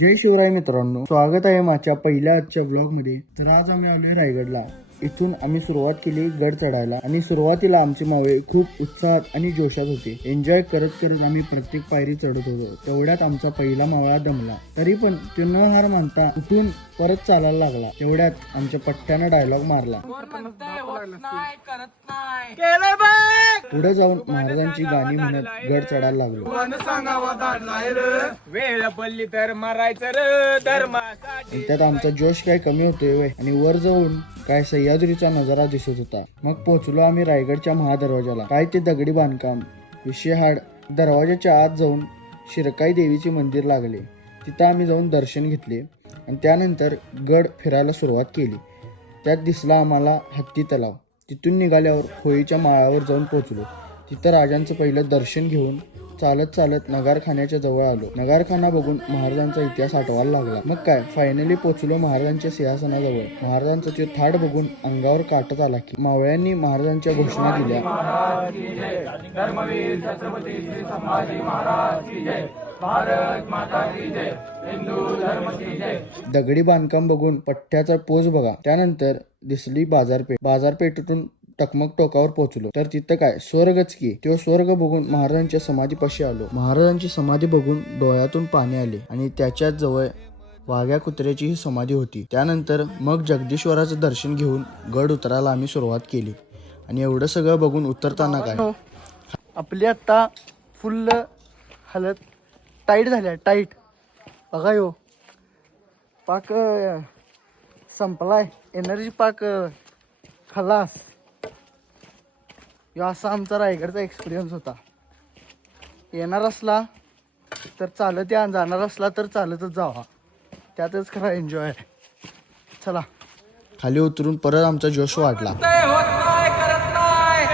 जय शिवराय मित्रांनो, स्वागत आहे माझ्या पहिल्या आजच्या ब्लॉग मध्ये. तर आज आम्ही आलोय रायगडला. इथून आम्ही सुरुवात केली गड चढायला आणि सुरुवातीला आमचे मावळे खूप उत्साहात आणि जोशात होते. एन्जॉय करत करत आम्ही प्रत्येक पायरी चढत होतो. तेवढ्यात आमचा पहिला मावळा दमला, तरी पण तो न हार मानता उठून परत चालायला लागला. तेवढ्यात आमच्या पट्ट्यानं डायलॉग मारला. पुढे जाऊन महाराजांची गाणी म्हणत गड चढायला लागलो. वेळ पडली तर मारायचं र धर्मासाठी. त्यात आमचा जोश काय कमी होतोय आणि वर जाऊन काय सह्याद्रीचा नजारा दिसत होता. मग पोहोचलो आम्ही रायगडच्या महादरवाजाला. काय ते दगडी बांधकाम, विषयहाड. दरवाजाच्या आत जाऊन शिरकाई देवीचे मंदिर लागले. तिथं आम्ही जाऊन दर्शन घेतले आणि त्यानंतर गड फिरायला सुरुवात केली. त्यात दिसला आम्हाला हत्ती तलाव. तिथून निघाल्यावर होळीच्या माळावर जाऊन पोहोचलो. तिथं राजांचं पहिलं दर्शन घेऊन चालत चालत नगारखान्याच्या जवळ आलो. नगारखाना बघून महाराजांचा इतिहास आठवायला लागला. मग काय फायनली पोहोचलो महाराजांच्या सिंहासनाजवळ. महाराजांचा ते थाट बघून अंगावर काटत आला की मावळ्यांनी महाराजांच्या घोषणा दिल्या. दगडी बांधकाम बघून पट्ट्याचा पोज बघा. त्यानंतर दिसली बाजारपेठ. बाजारपेठेतून टकमक टोकावर पोहोचलो तर तिथं काय स्वर्गच की. तो स्वर्ग बघून महाराजांच्या समाधीपाशी आलो. महाराजांची समाधी बघून डोळ्यातून पाणी आले आणि त्याच्याच जवळ वाघ्या कुत्र्याची ही समाधी होती. त्यानंतर मग जगदीश्वराचं दर्शन घेऊन गड उतरायला आम्ही सुरुवात केली. आणि एवढं सगळं बघून उतरताना काय आपली आता फुल हालत टाईट झाल्या. टाईट बघा यो पाक संपलाय. एनर्जी पाक खलास. यो असा आमचा रायगडचा एक्सपिरियन्स होता. येणार असला तर चालत या, जाणार असला तर चालतच जावा. त्यातच खरा एन्जॉय आहे. चला खाली उतरून परत आमचा जोश वाढला. होत नाही करत नाही